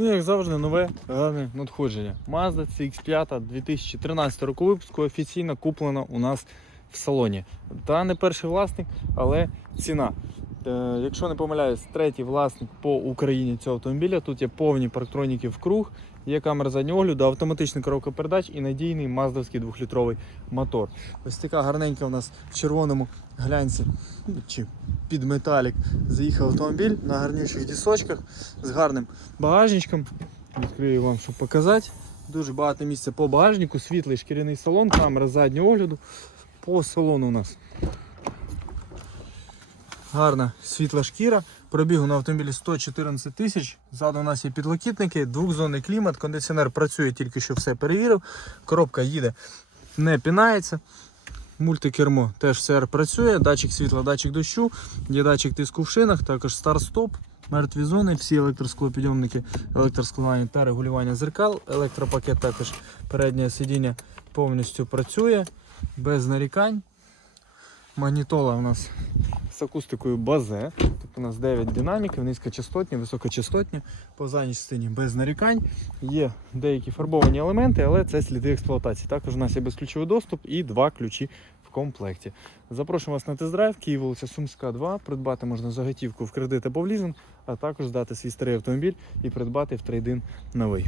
Ну, як завжди, нове гарне надходження. Mazda CX5 2013 року випуску офіційно куплена у нас в салоні. Та не перший власник, але ціна. Е, якщо не помиляюсь, третій власник по Україні цього автомобіля. Тут є повні парктроніки в круг, є камера заднього огляду, автоматична коробка передач і надійний маздовський 2-літровий мотор. Ось така гарненька у нас в червоному глянці ну, чи під металік заїхав автомобіль на гарніших дісочках з гарним багажничком. Відкрию вам, щоб показати. Дуже багато місця по багажнику, світлий шкіряний салон, камера заднього огляду. По салону у нас гарна світла шкіра. Пробігу на автомобілі 114 тисяч. Ззаду у нас є підлокітники, двохзонний клімат, кондиціонер працює, тільки що все перевірив. Коробка їде, не пінається. Мультикермо теж все працює, датчик світла, датчик дощу, є датчик тиску в шинах, також старт-стоп, мертві зони, всі електросклопідйомники, електроскладання та регулювання зеркал. Електропакет також переднє сидіння повністю працює, без нарікань. Магнітола у нас з акустикою базе. Тут у нас 9 динаміків, низькочастотні, високочастотні, по задній частині без нарікань. Є деякі фарбовані елементи, але це сліди експлуатації. Також у нас є безключовий доступ і два ключі в комплекті. Запрошуємо вас на тест-драйв, Київ, вулиця Сумська, 2. Придбати можна заготівку в кредит або в лізинг, а також здати свій старий автомобіль і придбати в трейдин новий.